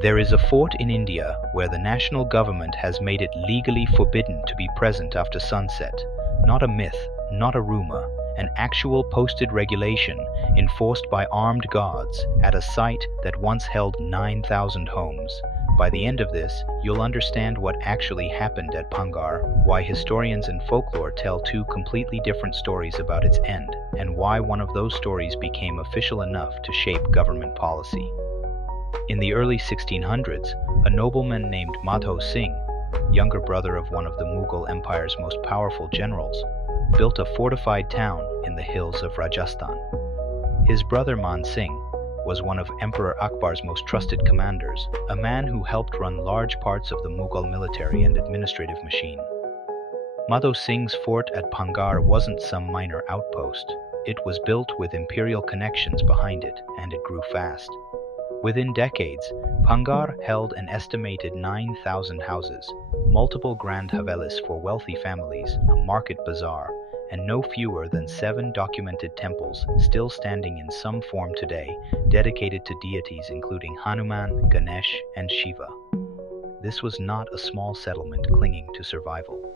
There is a fort in India where the national government has made it legally forbidden to be present after sunset. Not a myth, not a rumor, an actual posted regulation enforced by armed guards at a site that once held 9,000 homes. By the end of this, you'll understand what actually happened at Pangar, why historians and folklore tell two completely different stories about its end, and why one of those stories became official enough to shape government policy. In the early 1600s, a nobleman named Madho Singh, younger brother of one of the Mughal Empire's most powerful generals, built a fortified town in the hills of Rajasthan. His brother Man Singh was one of Emperor Akbar's most trusted commanders, a man who helped run large parts of the Mughal military and administrative machine. Madho Singh's fort at Pangar wasn't some minor outpost. It was built with imperial connections behind it, and it grew fast. Within decades, Pangar held an estimated 9,000 houses, multiple grand havelis for wealthy families, a market bazaar, and no fewer than 7 documented temples still standing in some form today, dedicated to deities including Hanuman, Ganesh, and Shiva. This was not a small settlement clinging to survival.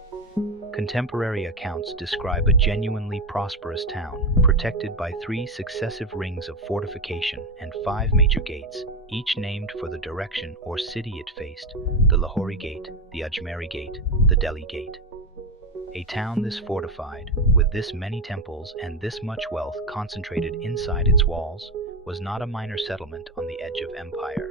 Contemporary accounts describe a genuinely prosperous town, protected by 3 successive rings of fortification and 5 major gates, each named for the direction or city it faced: the Lahori Gate, the Ajmeri Gate, the Delhi Gate. A town this fortified, with this many temples and this much wealth concentrated inside its walls, was not a minor settlement on the edge of empire.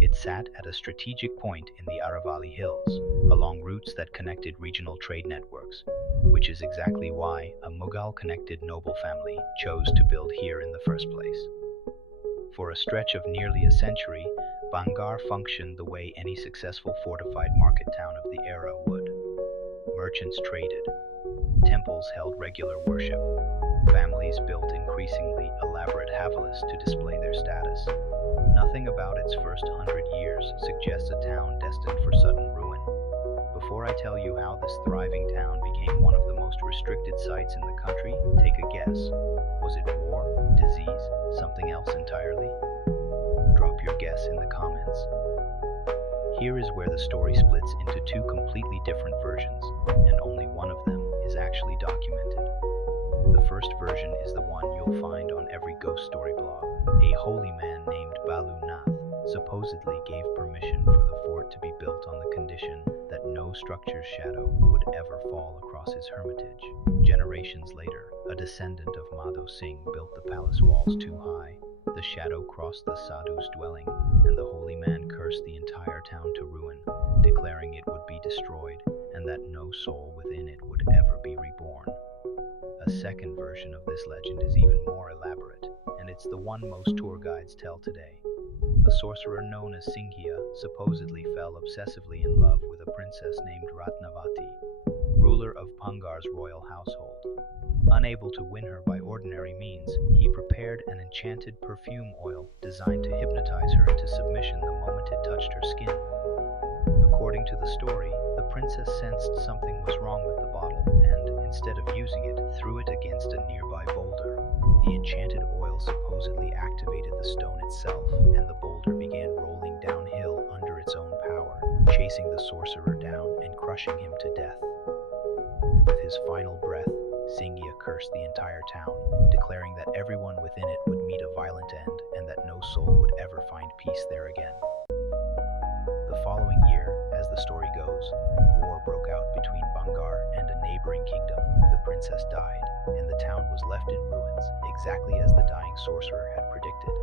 It sat at a strategic point in the Aravalli Hills, along routes that connected regional trade networks, which is exactly why a Mughal-connected noble family chose to build here in the first place. For a stretch of nearly a century, Bangar functioned the way any successful fortified market town of the era would. Merchants traded, temples held regular worship, families built increasingly elaborate havelis to display their status. Nothing about its first 100 years suggests a town destined for sudden ruin. Before I tell you how this thriving town became one of the most restricted sites in the country, take a guess. Was it war, disease, something else entirely? Drop your guess in the comments. Here is where the story splits into 2 completely different versions, and only one of them is actually documented. The first version is the one you'll find on every ghost story blog. A holy man named Balu Nath supposedly gave permission for the fort to be built on the condition that no structure's shadow would ever fall across his hermitage. Generations later, a descendant of Madho Singh built the palace walls too high. The shadow crossed the sadhu's dwelling, and the holy man cursed the entire town to ruin, declaring it would be destroyed and that no soul within it would ever be reborn. A second version of this legend is even more elaborate, and it's the one most tour guides tell today. A sorcerer known as Singhia supposedly fell obsessively in love with a princess named Ratnavati, ruler of Pangar's royal household. Unable to win her by ordinary means, he prepared an enchanted perfume oil designed to hypnotize her into submission the moment it touched her skin. According to the story, the princess sensed something was wrong with the bottle and, instead of using it, threw it against a nearby boulder. The enchanted oil supposedly activated the stone itself, and the boulder began rolling downhill under its own power, chasing the sorcerer down and crushing him to death. With his final breath, Singhia cursed the entire town, declaring that everyone within it would meet a violent end and that no soul would ever find peace there again. The following year, as the story goes, war broke out between Bangar and a neighboring kingdom. The princess died, and the town was left in ruins, exactly as the dying sorcerer had predicted.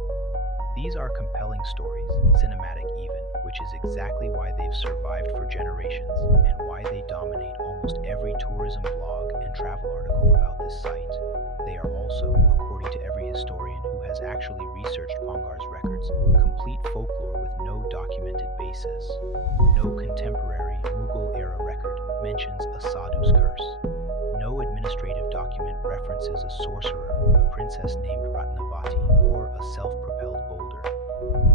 These are compelling stories, cinematic even, which is exactly why they've survived for generations, and why they dominate almost every tourism blog and travel article about this site. They are also, according to every historian who has actually researched Pangar's records, complete folklore with no documented basis. No contemporary Mughal-era record mentions a sadhu's curse. No administrative document references a sorcerer, a princess named Ratnavati, or a self-propelled boulder.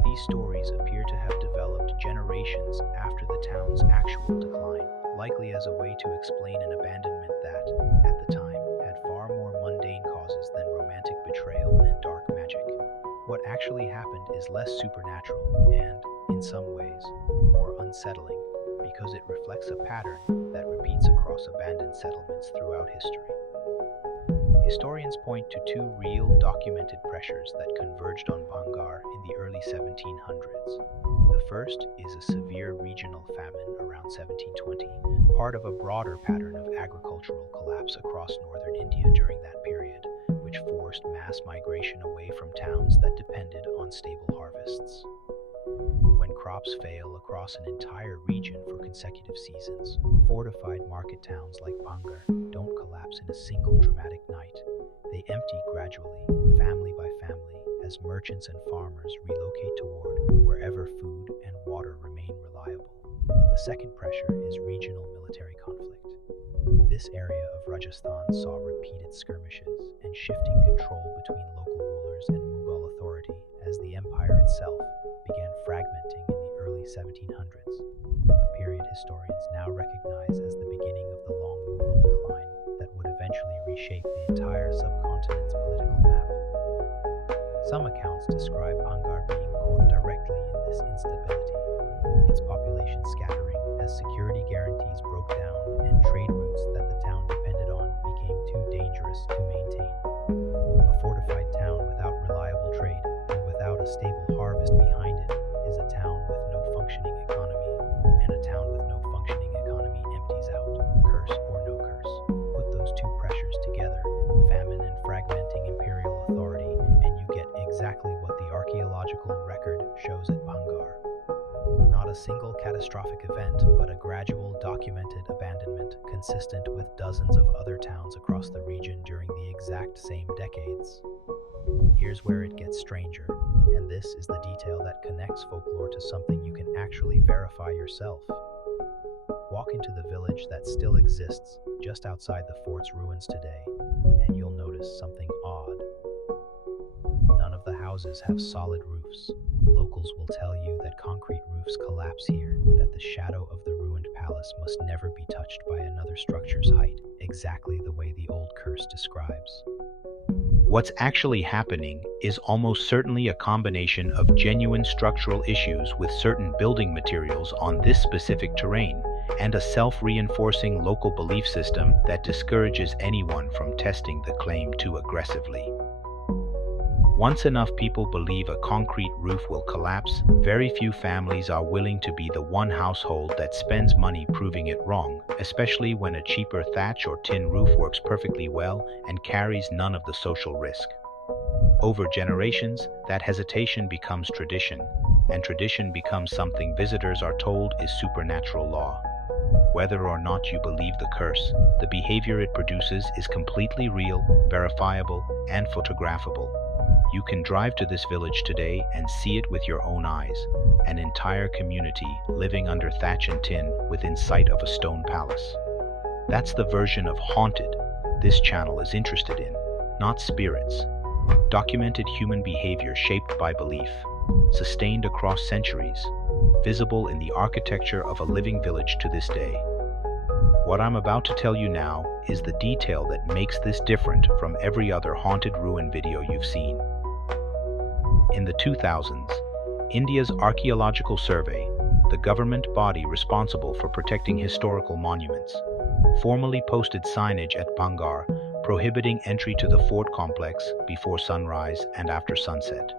These stories appear to have developed generations after the town's actual decline, likely as a way to explain an abandonment that, at the time, had far more mundane causes than romantic betrayal and dark magic. What actually happened is less supernatural and, unsettling because it reflects a pattern that repeats across abandoned settlements throughout history. Historians point to two real documented pressures that converged on Bhangar in the early 1700s. The first is a severe regional famine around 1720, part of a broader pattern of agricultural collapse across northern India during that period, which forced mass migration away from towns that depended on stable harvests. When crops fail across an entire region for consecutive seasons, fortified market towns like Bhangar don't collapse in a single dramatic night. They empty gradually, family by family, as merchants and farmers relocate toward wherever food and water remain reliable. The second pressure is regional military conflict. This area of Rajasthan saw repeated skirmishes and shifting control between local rulers and Mughal authority as the empire itself began fragmenting in the early 1700s, a period historians now recognize as the beginning of the long Mughal decline that would eventually reshape the entire subcontinent's political map. Some accounts describe Bhangar being caught directly in this instability, its population scattering as security guarantees broke down and trade routes that the town depended on became too dangerous to maintain. A fortified town without reliable trade and without a stable harvest behind it is a town with no functioning economy, and a town with no functioning economy empties out, curse or no curse. Put those two pressures together, famine and fragmenting imperial authority, and you get exactly what the archaeological record shows at Bhangar. Not a single catastrophic event, but a gradual, documented abandonment consistent with dozens of other towns across the region during the exact same decades. Here's where it gets stranger, and this is the detail that connects folklore to something you can actually verify yourself. Walk into the village that still exists just outside the fort's ruins today, and you'll notice something odd. None of the houses have solid roofs. Locals will tell you that concrete roofs collapse here, that the shadow of the ruined palace must never be touched by another structure's height, exactly the way the old curse describes. What's actually happening is almost certainly a combination of genuine structural issues with certain building materials on this specific terrain, and a self-reinforcing local belief system that discourages anyone from testing the claim too aggressively. Once enough people believe a concrete roof will collapse, very few families are willing to be the one household that spends money proving it wrong, especially when a cheaper thatch or tin roof works perfectly well and carries none of the social risk. Over generations, that hesitation becomes tradition, and tradition becomes something visitors are told is supernatural law. Whether or not you believe the curse, the behavior it produces is completely real, verifiable, and photographable. You can drive to this village today and see it with your own eyes, an entire community living under thatch and tin within sight of a stone palace. That's the version of haunted this channel is interested in, not spirits. Documented human behavior shaped by belief, sustained across centuries, visible in the architecture of a living village to this day. What I'm about to tell you now is the detail that makes this different from every other haunted ruin video you've seen. In the 2000s, India's Archaeological Survey, the government body responsible for protecting historical monuments, formally posted signage at Bhangar prohibiting entry to the fort complex before sunrise and after sunset.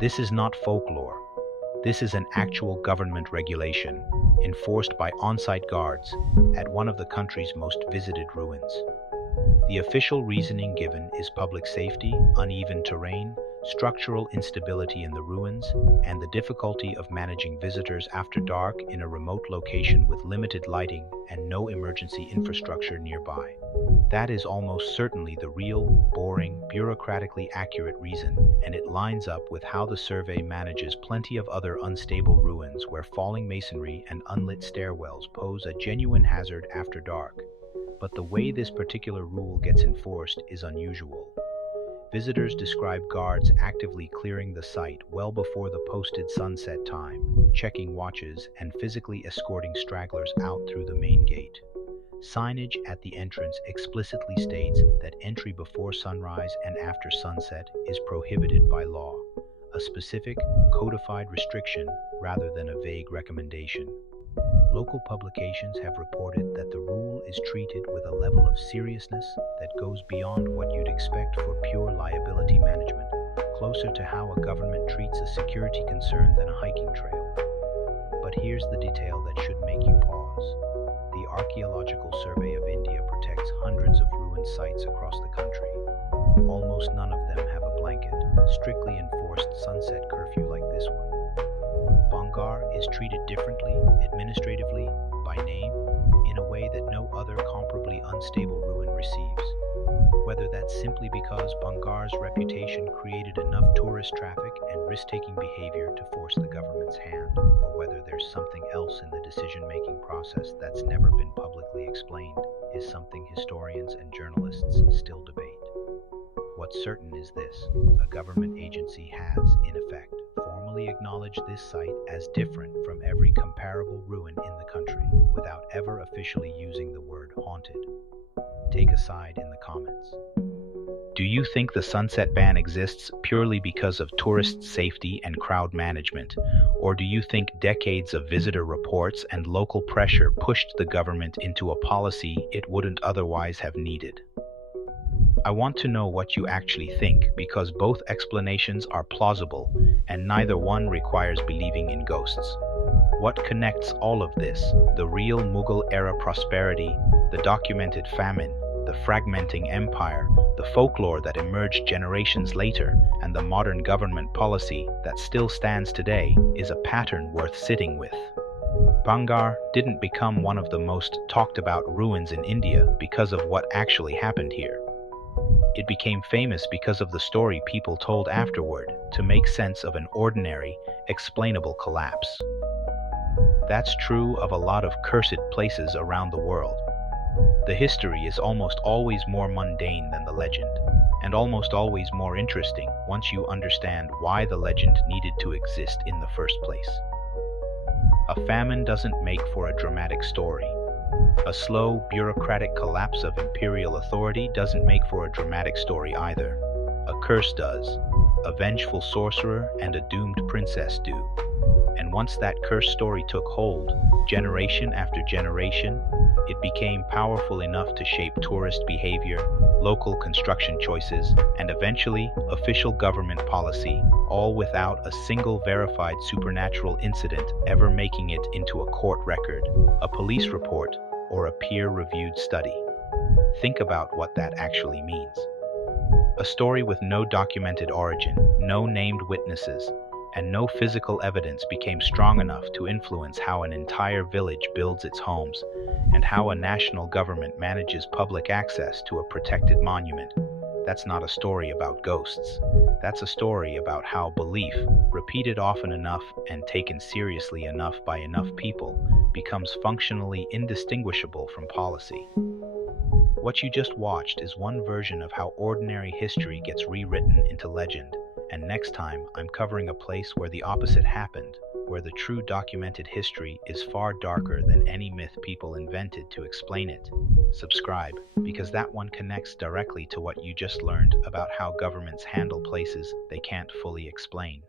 This is not folklore. This is an actual government regulation, enforced by on-site guards at one of the country's most visited ruins. The official reasoning given is public safety, uneven terrain, structural instability in the ruins, and the difficulty of managing visitors after dark in a remote location with limited lighting and no emergency infrastructure nearby. That is almost certainly the real, boring, bureaucratically accurate reason, and it lines up with how the survey manages plenty of other unstable ruins where falling masonry and unlit stairwells pose a genuine hazard after dark. But the way this particular rule gets enforced is unusual. Visitors describe guards actively clearing the site well before the posted sunset time, checking watches, and physically escorting stragglers out through the main gate. Signage at the entrance explicitly states that entry before sunrise and after sunset is prohibited by law, a specific, codified restriction rather than a vague recommendation. Local publications have reported that the rule is treated with a level of seriousness that goes beyond what you'd expect for pure liability management, closer to how a government treats a security concern than a hiking trail. But here's the detail that should make you pause. The Archaeological Survey of India protects hundreds of ruined sites across the country. Almost none of them have a blanket, strictly enforced sunset curfew like this one. Bangar is treated differently, administratively, by name, in a way that no other comparably unstable ruin receives. Whether that's simply because Bangar's reputation created enough tourist traffic and risk-taking behavior to force the government's hand, or whether there's something else in the decision-making process that's never been publicly explained, is something historians and journalists still debate. What's certain is this: a government agency has, in effect, formally acknowledged this site as different from every comparable ruin in the country, without ever officially using the word haunted. Take a side in the comments. Do you think the sunset ban exists purely because of tourist safety and crowd management, or do you think decades of visitor reports and local pressure pushed the government into a policy it wouldn't otherwise have needed? I want to know what you actually think, because both explanations are plausible and neither one requires believing in ghosts. What connects all of this, the real Mughal-era prosperity, the documented famine, the fragmenting empire, the folklore that emerged generations later, and the modern government policy that still stands today, is a pattern worth sitting with. Bangar didn't become one of the most talked about ruins in India because of what actually happened here. It became famous because of the story people told afterward to make sense of an ordinary, explainable collapse. That's true of a lot of cursed places around the world. The history is almost always more mundane than the legend, and almost always more interesting once you understand why the legend needed to exist in the first place. A famine doesn't make for a dramatic story. A slow, bureaucratic collapse of imperial authority doesn't make for a dramatic story either. A curse does. A vengeful sorcerer and a doomed princess do. And once that curse story took hold, generation after generation, it became powerful enough to shape tourist behavior, local construction choices, and eventually official government policy, all without a single verified supernatural incident ever making it into a court record, a police report, or a peer-reviewed study. Think about what that actually means. A story with no documented origin, no named witnesses, and no physical evidence became strong enough to influence how an entire village builds its homes and how a national government manages public access to a protected monument. That's not a story about ghosts. That's a story about how belief, repeated often enough and taken seriously enough by enough people, becomes functionally indistinguishable from policy. What you just watched is one version of how ordinary history gets rewritten into legend, and next time I'm covering a place where the opposite happened, where the true documented history is far darker than any myth people invented to explain it. Subscribe, because that one connects directly to what you just learned about how governments handle places they can't fully explain.